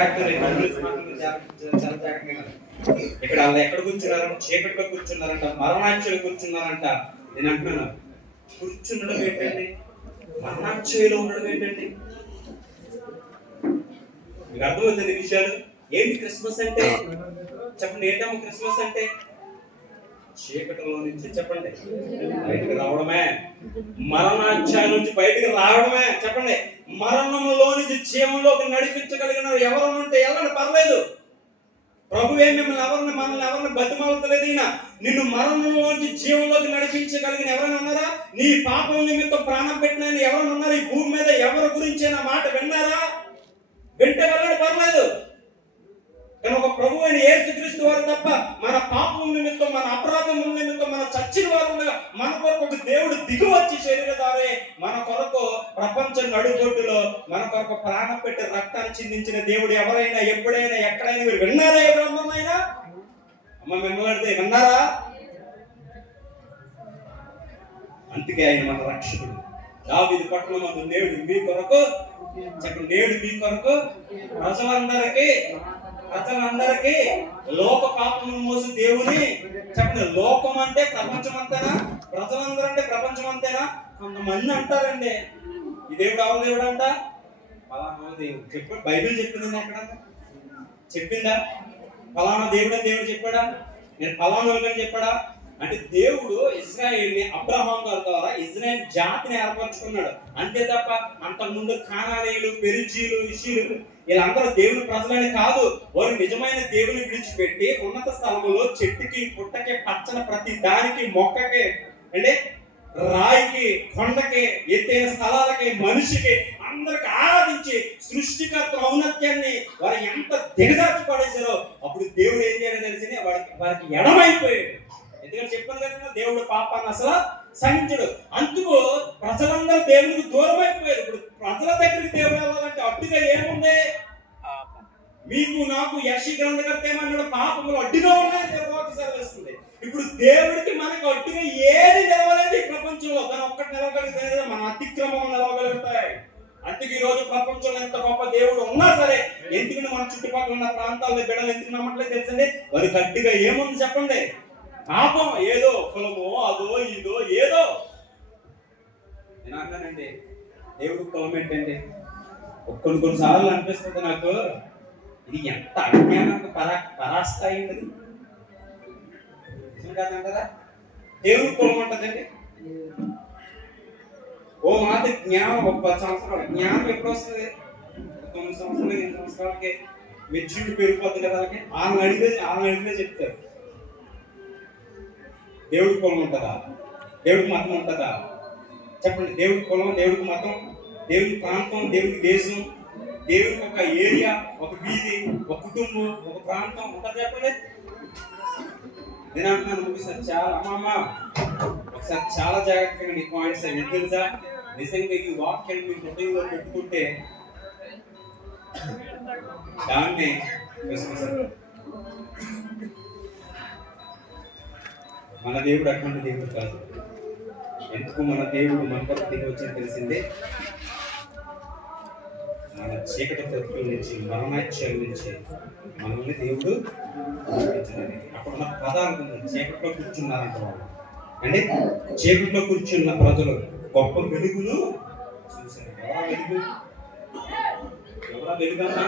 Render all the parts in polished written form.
ఇక్కడ వాళ్ళు ఎక్కడ కూర్చున్నారంట? చీకట్లో కూర్చున్నారంట, మరణాక్షలు కూర్చున్నారంట. నేను అంటున్నాను, కూర్చుండడం ఏంటండి? మరణాక్షలో ఉండడం ఏంటండి? మీకు అర్థమవుతుంది విషయాలు ఏంటి? క్రిస్మస్ అంటే చెప్పండి, ఏంటమ్మా క్రిస్మస్ అంటే? చీకటిలో నుంచి చెప్పండి బయటకు రావడమే, మరణాధ్యాయం నుంచి బయటకు రావడమే. చెప్పండి, మరణంలో నుంచి జీవంలోకి నడిపించగలిగిన ఎవరు ఉంటే వెళ్ళండి, పర్లేదు. ప్రభువే మనల్ని ఎవరిని బతిమాలతలేదు. ఈయన నిన్ను మరణంలోంచి జీవంలోకి నడిపించగలిగిన ఎవరైనా ఉన్నారా? నీ పాపం నిమిత్తం ప్రాణం పెట్టిన ఎవరైనా ఉన్నారా? ఈ భూమి మీద ఎవరి గురించి నా మాట విన్నారా? వింటే వెళ్ళండి, పర్లేదు. కానీ ఒక ప్రభు అయిన యేసుక్రీస్తు వారు తప్ప మన పాపం నిమిత్తం, మన అపరాధం నిమిత్తం, మన చచ్చిన వారు మన కొరకు ఒక దేవుడు దిగు వచ్చి శరీరధారే మన కొరకు ప్రపంచం నడుగొడ్డులో మన కొరకు ప్రాణం పెట్టి రక్తాన్ని చిందించిన దేవుడు ఎవరైనా ఎప్పుడైనా ఎక్కడైనా మీరు విన్నారా? ఏ గ్రంథమైనా అమ్మ మిమ్మల్ని విన్నారా? అందుకే ఆయన మన రక్షకుడు. దావీదు పట్టణమందు నేడు మీ కొరకు చెప్పండి, నేడు మీ కొరకు ప్రజలందరికీ లోక పాపమును మోసి దేవుని చెప్పండి. లోకం అంటే ప్రపంచం అంతేనా? ప్రజలందరూ అంటే ప్రపంచం అంతేనా? కొంతమంది అంటారండి ఈ దేవుడు ఎవరు దేవుడు అంట, ఫలానా దేవుడు చెప్పాడు. బైబిల్ చెప్పింది ఎక్కడ చెప్పిందా? ఫలానా దేవుడు అని దేవుడు చెప్పాడా? నేను ఫలానా అని చెప్పాడా? అంటే దేవుడు ఇజ్రాయేల్ని అబ్రహాం గారి ద్వారా ఇజ్రాయేల్ జాతిని ఏర్పరచుకున్నాడు అంతే తప్ప అంతకుముందు కానానీయులు, పెరిజీలు, ఇషీలు వీళ్ళందరూ దేవుని ప్రజలని కాదు. వారు నిజమైన దేవుని విడిచిపెట్టి ఉన్నత స్థలంలో చెట్టుకి, పుట్టకి, పచ్చని ప్రతి దానికి, మొక్కకి, అంటే రాయికి, కొండకి, ఎత్తైన స్థలాలకి, మనిషికి అందరికి ఆరాధించి సృష్టికర్త ఔన్నత్యాన్ని వారు ఎంత దిగజార్చి పడేశారో అప్పుడు దేవుడు ఏం చేయాలని తెలిసి వారికి ఎడమైపోయాడు. ఎందుకంటే చెప్పాను కదా, దేవుడు పాపాన్ని అసలు సహించడు. అందుకు ప్రజలందరూ దేవుడికి దూరం అయిపోయారు. ఇప్పుడు ప్రజల దగ్గరికి దేవుడు వెళ్ళాలంటే అడ్డుగా ఏముంది? మీకు నాకు యెషయా గ్రంథకర్త ఏమన్నాడు? పాపములు అడ్డుగా ఉన్నాయని దేవుడు సెలవిస్తుంది. ఇప్పుడు దేవుడికి మనకు అడ్డుగా ఏది నిలవలేదు ఈ ప్రపంచంలో. దాని ఒక్కటి నిలవగలిగితే మన అతిక్రమం నిలవగలుగుతాయి. అందుకే ఈ రోజు ప్రపంచంలో ఎంత గొప్ప దేవుడు ఉన్నా సరే ఎందుకంటే మన చుట్టుపక్కల ఉన్న ప్రాంతాల్లో బిడ్డలు ఎందుకు నమ్మట్లేదు తెలుసండి? వారికి అడ్డుగా ఏముంది చెప్పండి? పాపం. ఏదో కులమో, అదో ఇదో ఏదో. నేను అన్నానండి, దేవుడు కులం ఏంటండి? కొన్నిసార్లు అనిపిస్తుంది నాకు, ఇది ఎంత అజ్ఞానానికి పరాస్థాయి కాదంటారా? దేవుడు కులం ఉంటుందండి. ఓ మాట జ్ఞానం ఒక 10 సంవత్సరాలు జ్ఞానం ఎప్పుడు వస్తుంది? 9 సంవత్సరాలు 8 సంవత్సరాలకి మెచ్యూరిటీ పెరిగిపోతుంది కదా. వాళ్ళని అడిగితే చెప్తారు. దేవుడికి కులం ఉంటుందా? దేవుడికి మతం ఉంటుందా? చెప్పండి. దేవుడికి కులం, దేవుడికి మతం, దేవుడికి ప్రాంతం, దేవుడికి దేశం, దేవుడికి ఒక ఏరియా, ఒక వీధి, ఒక కుటుంబం, ఒక ప్రాంతం ఉంటుంది చెప్పండి. నేను అంటున్నాను ఒకసారి ఒకసారి చాలా జాగ్రత్తగా నీ పాయింట్స్ అవి తెలుసా? నిజంగా ఈ వాక్యాన్ని మీ హృదయంలో పెట్టుకుంటే దాన్నే మన దేవుడు అటువంటి దేవుడు కాదు. ఎందుకు మన దేవుడు మన కొరకు వచ్చింది తెలిసిందే? మన చీకటి బ్రతుకుల నుంచి, మరణాధ్యాయం నుంచి మనల్ని దేవుడు అక్కడ ఉన్న పదార్థం చీకట్లో కూర్చున్నారంట వాళ్ళు. అంటే చీకట్లో కూర్చున్న ప్రజలు గొప్ప వెలుగును చూశారు. ఎవరా వెలుగన్నా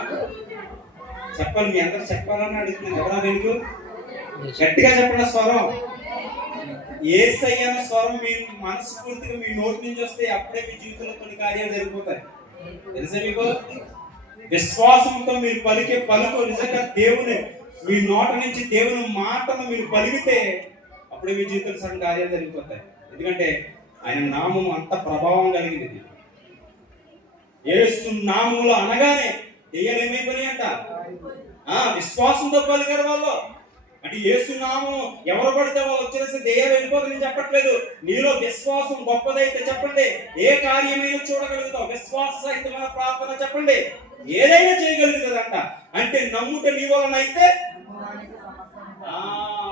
చెప్పాలి, మీ అందరూ చెప్పాలని అడుగుతున్నాను. ఎవరా వెలుగు? గట్టిగా చెప్పండి స్వరం. యేసయ్య అనే స్వరం మీ మనస్ఫూర్తిగా మీ నోటి నుంచి వస్తే అప్పుడే మీ జీవితంలో కొన్ని కార్యాలు జరిగిపోతాయి. తెలుసా మీకు? విశ్వాసంతో మీరు పలికే పలుకు నిజంగా దేవుని మీ నోట నుంచి దేవుని మాటను మీరు పలికితే అప్పుడే మీ జీవితంలో సగం కార్యాలు జరిగిపోతాయి. ఎందుకంటే ఆయన నామం అంత ప్రభావం కలిగినది. యేసు నామములో అనగానే దెయ్యాలు ఏమైపోయినాయి అంట? విశ్వాసంతో పలికారు వాళ్ళు. అంటే యేసు నామం ఎవరు పడితే వాళ్ళు వచ్చేసి దెయ్యాలు వెళ్ళిపోతుందని చెప్పట్లేదు. నీలో విశ్వాసం గొప్పదైతే చెప్పండి, ఏ కార్యమైనా చూడగలుగుతావు. విశ్వాస సహితమైన ప్రార్థన చెప్పండి, ఏదైనా చేయగలుగుతుందంట. అంటే నమ్ముట నీ వలన అయితే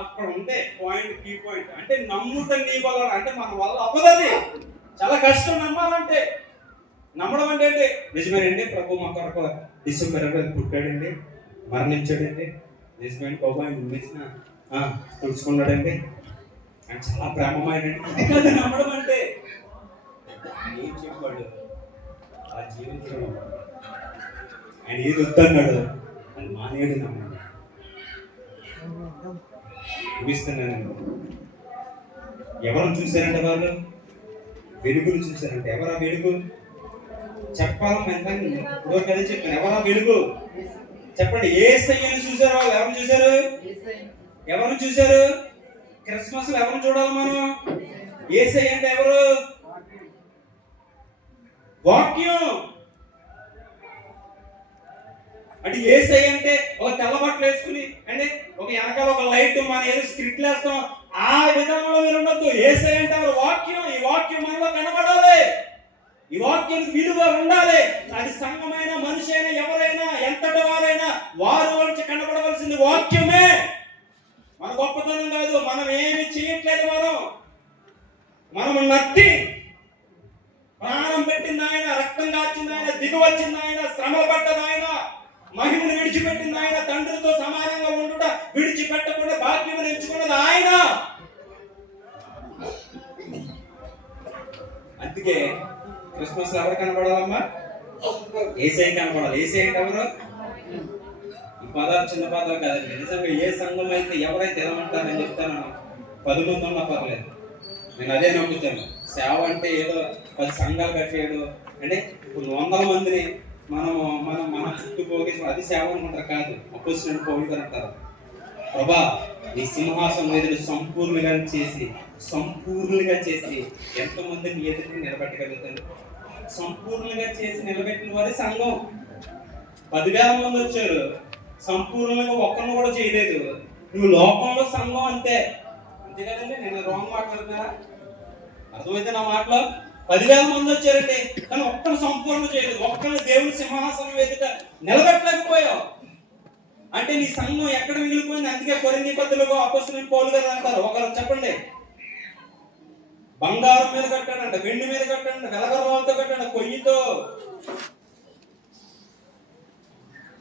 అక్కడ ఉంటే పాయింట్, కీ పాయింట్. అంటే నమ్ముట నీ వలన అంటే మన వల్ల అవ్వదు. చాలా కష్టం నమ్మాలంటే. నమ్మడం అంటే నిజమేనండి ప్రభు మా కొరకు డిసెంబర్ 20 పుట్టాడండి, మరణించాడండి. నిజమైన బాబు ఆయన ఉమ్మేసిన తుడుచుకున్నాడండి. ఆయన చాలా ప్రేమమైనండి. ఇది కాదు నమ్మడం అంటే. ఏం చెప్పాడు ఆ జీవించడం. ఆయన ఏది వద్దన్నాడు అది మానేడు నమ్మండి. ముగిస్తున్నానండి. ఎవరిని చూశారంటే వాళ్ళు వెలుగులు చూశారంటే. ఎవరా వెలుగు చెప్పాలి ఇప్పుడు కదా చెప్పాను. ఎవరా వెలుగు చెప్పండి. యేసయ్యని చూశారు వాళ్ళు. ఎవరిని చూశారు? ఎవరిని చూశారు? క్రిస్మస్ లో ఎవరిని చూడాలి మనం? యేసయ్య అంటే ఎవరు? వాక్యం. అంటే యేసయ్య అంటే ఒక తెల్ల బట్టలు వేసుకుని అంటే ఒక వెనకాల ఒక లైట్ మన ఏదో స్క్రిప్ట్ వేస్తాం ఆ విధానంలో మీరు ఉండొద్దు. యేసయ్య అంటే ఎవరు? వాక్యం. ఈ వాక్యం మనలో కనబడాలి. ఈ వాక్యానికి విలువ ఉండాలి. అది సంఘమైన మనిషి అయినా ఎవరైనా ఎంతటి వారైనా వారు నుంచి కనబడవలసింది వాక్యమే. మన గొప్పతనం కాదు. మనం ఏమి చేయట్లేదు. మనం నత్తి. ప్రాణం పెట్టింది ఆయన, రక్తం కాచింది ఆయన, దిగు వచ్చింది ఆయన, శ్రమలు పడ్డది ఆయన, మహిమను విడిచిపెట్టింది ఆయన, తండ్రితో సమానంగా ఉండుట విడిచిపెట్టకుండా భాగ్యమును ఎంచుకున్నది ఆయన. అందుకే క్రిస్మస్ ఎవరు కనబడాలమ్మా? యేసయ్య కనబడాలి. యేసయ్య అంటే ఎవరు? ఈ పదాలు చిన్న పదాలు కాదండి. నిజంగా ఏ సంఘం అయితే ఎవరైతే ఏమంటారని చెప్తానో 10 మంది ఉన్నా పర్లేదు, నేను అదే నమ్ముతాను. సేవ అంటే ఏదో 10 సంఘాలు కట్టేయడు అంటే కొన్ని 100 మందిని మన చుట్టూ పోగేసి అది సేవ అనుకుంటారు. కాదు. అపోజిషన్ పౌలు గారు అంటారు, ప్రభా నీ సింహాసనం మీద సంపూర్ణంగా చేసి ఎంతమందిని ఎదుటి నిలబెట్టగలుగుతాను? సంపూర్ణంగా చేసి నిలబెట్టిన వారి సంఘం. 10,000 మంది వచ్చారు, సంపూర్ణంగా ఒక్కరిని కూడా చేయలేదు. నువ్వు లోకంలో సంఘం అంతే కదండి. నేను రాంగ్ మాట్లాడుతున్నారా? అర్థమైతే నా మాటలో? 10,000 మంది వచ్చారండి, కానీ ఒక్కరిని సంపూర్ణ చేయలేదు. ఒక్కరిని దేవుని సింహాసనం ఎదుట నిలబెట్టలేకపోయావు అంటే నీ సంఘం ఎక్కడ మిగిలిపోయింది? అందుకే కొరింథీ పత్రికలో అపోస్తలుడైన పౌలు గారు అంటారు, ఒకరు చెప్పండి, బంగారం మీద కట్టాడంట, వెండి మీద కట్టాడంట, వెలగరాలతో కట్టాడు, కొయ్యితో.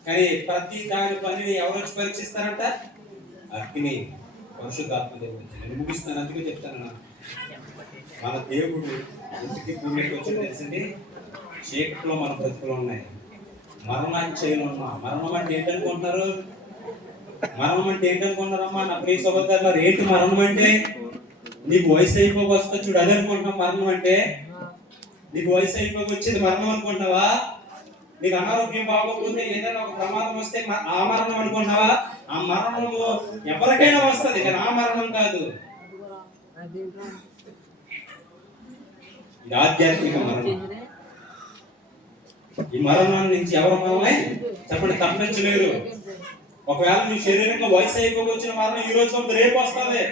కానీ ప్రతి దాని పనిని ఎవరు వచ్చి పరీక్షిస్తారంట? అగ్ని, పరిశుద్ధాత్మ దేవుడు. నేను ముగిస్తాను, అందుకే చెప్తాను. మన దేవుడు ఇంటికి భూమికి వచ్చి తెలిసింది చీకట్లో మన బ్రతుకులు ఉన్నాయి. మరణాంచయలు ఉన్నా. మరణం అంటే ఏంటనుకుంటున్నారు? మరణం అంటే ఏంటనుకుంటున్నారమ్మా నా ప్రియ సహోదరులారా? ఏంటి మరణం అంటే? నీకు వయసు అయిపోయి వస్తా చూడు, అదే అనుకుంటున్నావు మరణం అంటే. నీకు వయసు అయిపోయి వచ్చేది మరణం అనుకుంటున్నావా? నీకు అనారోగ్యం బాగోకపోతే ఏదైనా ఒక ప్రమాదం వస్తే ఆ మరణం అనుకుంటున్నావా? ఆ మరణము ఎవరికైనా వస్తుంది, కానీ ఆ మరణం కాదు. ఇది ఆధ్యాత్మిక మరణం. ఈ మరణాన్ని నుంచి ఎవరు మనమే చెప్పండి తప్పించలేరు. ఒకవేళ మీ శరీరంలో వయసు అయిపోయి వచ్చిన మరణం ఈ రోజు రేపు వస్తుంది.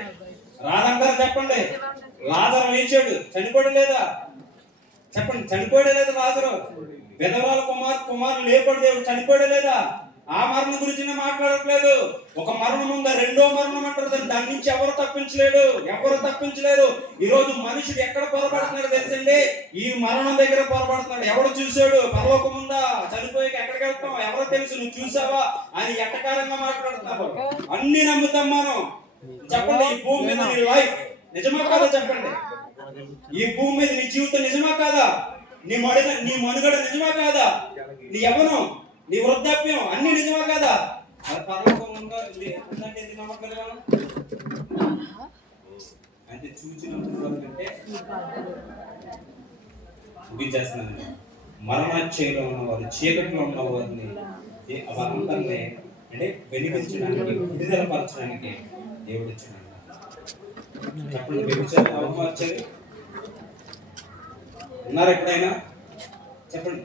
రాదంటారు చెప్పండి. లాజరు లేచాడు, చనిపోయాడు లేదా? చెప్పండి, చనిపోయాడే లేదా లాజరు? విధవరాల కుమారుడు లేపాడు దేవుడు, చనిపోయాడే లేదా? ఆ మరణం గురించి మాట్లాడట్లేదు. ఒక మరణం ఉందా, రెండో మరణం అంటారు. దాని నుంచి ఎవరు తప్పించలేరు. ఈ రోజు మనుషుడు ఎక్కడ పొరపడుతున్నాడు తెలుసండి? ఈ మరణం దగ్గర పొరపడుతున్నాడు. ఎవడు చూశాడు? పరలోకం ఉందా? చనిపోయాక ఎక్కడికి వెళ్తాం ఎవరో తెలుసు, నువ్వు చూసావా అని ఎట్టకారంగా మాట్లాడుతున్నావు. అన్ని నమ్ముతాం మనం. చెప్పండి, ఈ భూమి మీద నీ లైఫ్ నిజమా కాదా? చెప్పండి, ఈ భూమి మీద నీ జీవితం నిజమా కాదా? నీ మనుగడ నిజమా కాదా? నీ యవ్వనం, నీ వృద్ధాప్యం అన్ని నిజమా కాదా? అది పరలోకం ఉందా ఉందంటే ఎందుకు నమ్మకం? అంటే చూసినంటే ముగించేస్తున్నాను. మరణాశ్చర్యంలో ఉన్నవారు, చీకట్లో ఉన్నవారిని వారందరినీ అంటే వెలిగించడానికి, విడుదలపరచడానికి దేవుడు ఇచ్చినాడు. చెప్పండి, వ్యభిచారం ఎవరు మార్చారు? ఉన్నారు ఎప్పుడైనా? చెప్పండి,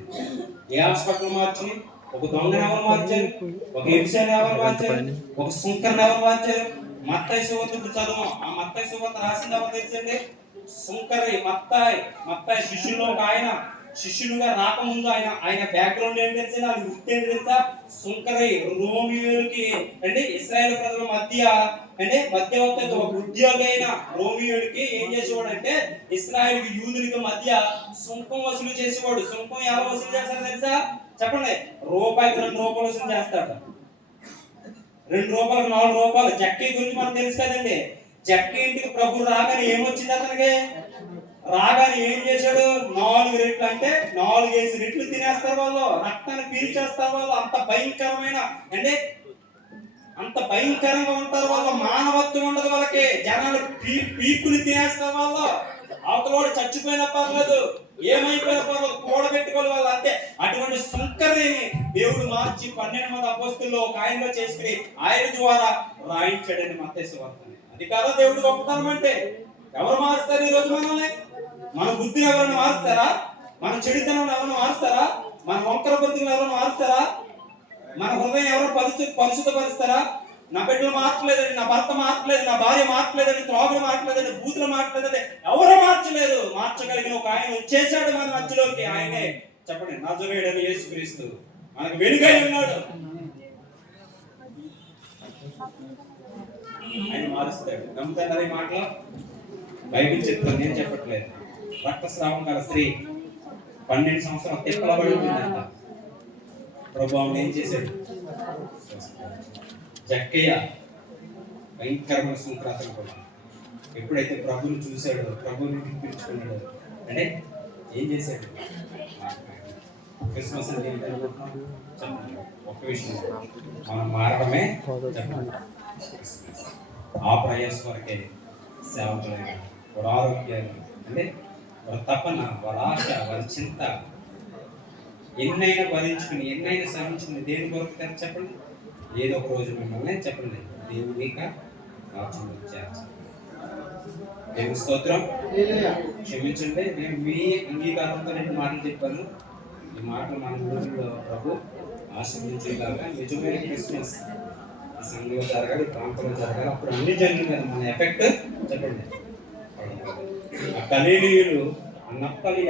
ఏ హాస్పిటల్ మార్చి? ఒక దొంగను ఎవరు మార్చారు? ఒక వ్యభిచారిని ఎవరు మార్చారు? ఒక సుంకర్ని ఎవరు మార్చారు? మత్తాయి సువార్త చదువు. ఆ మత్తాయి సువార్త రాసింది ఎవరు తెలుసండి? సుంకరి మత్తాయి శిష్యుల్లో ఒక ఆయన. శిష్యులుగా రాకముందు ఆయన బ్యాక్గ్రౌండ్ ఏంటి తెలుసా? ఆయన వృత్తి ఏంటి తెలుసా? సుంకరి. రోమియోలకి అంటే ఇశ్రాయేల్ ప్రజల మధ్య అంటే మధ్యవర్తి ఒక ఉద్యోగి అయిన రోమియోడికి ఏం చేసేవాడు అంటే ఇశ్రాయేల్ యూదులకి మధ్య సుంకం వసూలు చేసేవాడు. సుంకం ఎలా వసూలు చేస్తారు తెలుసా? చెప్పండి, రూపాయికి 2 రూపాయలు వసూలు చేస్తాడు. 2 రూపాయలకు 4 రూపాయలు. జక్కీ గురించి మనకు తెలుసు కదండి. జక్కీ ఇంటికి ప్రభు రాగానే ఏమొచ్చింది అతనికి? రాగానే ఏం చేశాడు? 4 రెట్లు, అంటే 4 రెట్లు తినేస్తారు వాళ్ళు, రక్తాన్ని పీల్చేస్తారు వాళ్ళు. అంత భయంకరమైన, అంటే అంత భయంకరంగా ఉంటారు వాళ్ళు. మానవత్వం ఉండదు వాళ్ళకి. జనాలు పీక్కుని తినేస్తారు వాళ్ళు. అవతలోడు చచ్చిపోయినా పర్లేదు, ఏమైపోయినా పర్లేదు, కూడబెట్టుకోవాలి వాళ్ళు అంతే. అటువంటి సంకరిని దేవుడు మార్చి 12 మంది అపోస్తుల్లో ఒక ఆయనలో చేసుకుని ఆయన ద్వారా రాయించాడని మత్తయి సువార్తని. అది కాదా దేవుడు గొప్పతనం అంటే? ఎవరు మారుస్తారు ఈ రోజు మనల్ని? మన బుద్ధిని ఎవరైనా మారుస్తారా? మన చెడుతనం ఎవరైనా మారుస్తారా? మన వంకర బుద్ధిని ఎవరైనా మారుస్తారా? మన హృదయం ఎవరు పరిశుద్ధపరుస్తారా? నా బిడ్డలు మార్చలేదని, నా భర్త మార్చలేదు, నా భార్య మార్చలేదని, త్రాగులు మార్చలేదని, బూతులు మార్చలేదని ఎవరు మార్చలేదు. మార్చగలిగిన ఒక ఆయన వచ్చేసాడు మన మధ్యలోకి. ఆయనే చెప్పండి, నజరేయుడైన యేసుక్రీస్తు మనకు వెలుగై ఉన్నాడు. ఆయన మారుస్తాడు. నమ్ముతున్నారు ఈ మాటలో? బైబిల్ చెప్తాను, నేను చెప్పట్లేదు. రక్తస్రావం గల స్త్రీ 12 సంవత్సరాలు తిప్పలబడి ఉంటుందంట. ప్రభు ఆమెను ఏం చేశాడు? జక్కయ్య భయంకరమైన సంక్రాంతి కూడా ఎప్పుడైతే ప్రభుని చూశాడో, ప్రభుని పిలిపించుకున్నాడో, అంటే ఏం చేశాడు? క్రిస్మస్ అంటే చెప్పండి, ఒక్క విషయం, మనం మారడమే చెప్పండి. ఆ ప్రయాసం వరకే సేవకులైన వారి ఆరోగ్యాలు, అంటే వారి తపన, వారి ఆశ, వారి చింత ఎన్నైనా భరించుకుని, ఎన్నైనా సహించుకుని దేని కొరకు చెప్పండి? ఏదో ఒక రోజు మిమ్మల్ని చెప్పండి దేవుని రాజ్యంలో చేర్చాలి. దేవుని స్తోత్రం. క్షమించండి, నేను మీ అంగీకారంతో 2 మాటలు చెప్పాను. ఈ మాటలు మన రోజుల్లో ప్రభు ఆశీర్వదించేలాగా నిజమైన క్రిస్మస్ ఈ సంఘంలో జరగాలి, ఈ ప్రాంతంలో జరగాలి. అప్పుడు అన్ని జరిగింది కదా, మన ఎఫెక్ట్ చెప్పండి. ఆ కలీలీయులు, ఆ నప్తలి